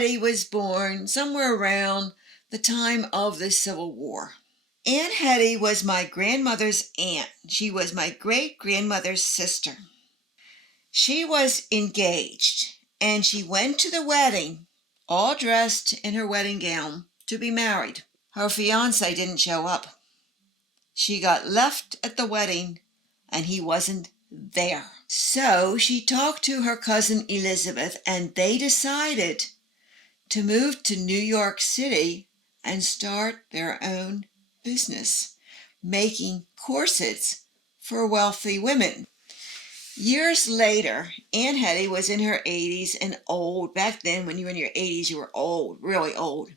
Hetty was born somewhere around the time of the Civil War. Aunt Hetty was my grandmother's aunt. She was my great-grandmother's sister. She was engaged, and she went to the wedding all dressed in her wedding gown to be married. Her fiancé didn't show up. She got left at the wedding, and he wasn't there. So she talked to her cousin Elizabeth, and they decided to move to New York City and start their own business, making corsets for wealthy women. Years later, Aunt Hetty was in her 80s and old. Back then, when you were in your 80s, you were old, really old.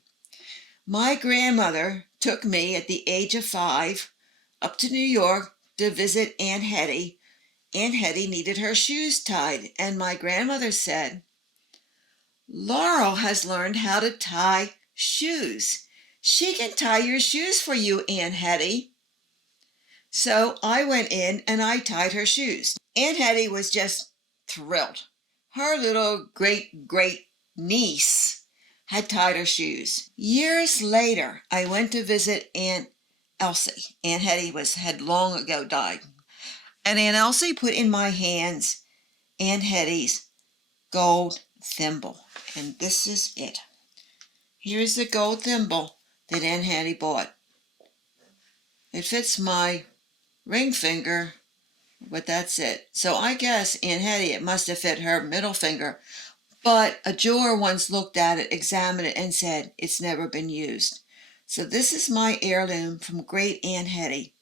My grandmother took me at the age of 5 up to New York to visit Aunt Hetty. Aunt Hetty needed her shoes tied, and my grandmother said, "Laurel has learned how to tie shoes. She can tie your shoes for you, Aunt Hetty." So I went in and I tied her shoes. Aunt Hetty was just thrilled. Her little great-great-niece had tied her shoes. Years later, I went to visit Aunt Elsie. Aunt Hetty had long ago died. And Aunt Elsie put in my hands Aunt Hetty's gold thimble. And this is it. Here's the gold thimble that Aunt Hetty bought. It fits my ring finger, but that's it. So I guess Aunt Hetty, it must have fit her middle finger. But a jeweler once looked at it, examined it, and said it's never been used. So this is my heirloom from great Aunt Hetty.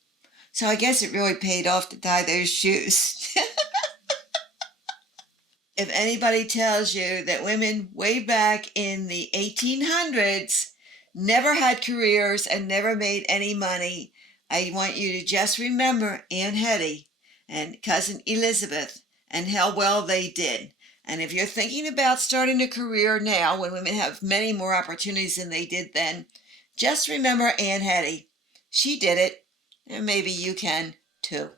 So I guess it really paid off to tie those shoes. If anybody tells you that women way back in the 1800s never had careers and never made any money, I want you to just remember Aunt Hetty and Cousin Elizabeth and how well they did. And if you're thinking about starting a career now, when women have many more opportunities than they did then, just remember Aunt Hetty. She did it, and maybe you can too.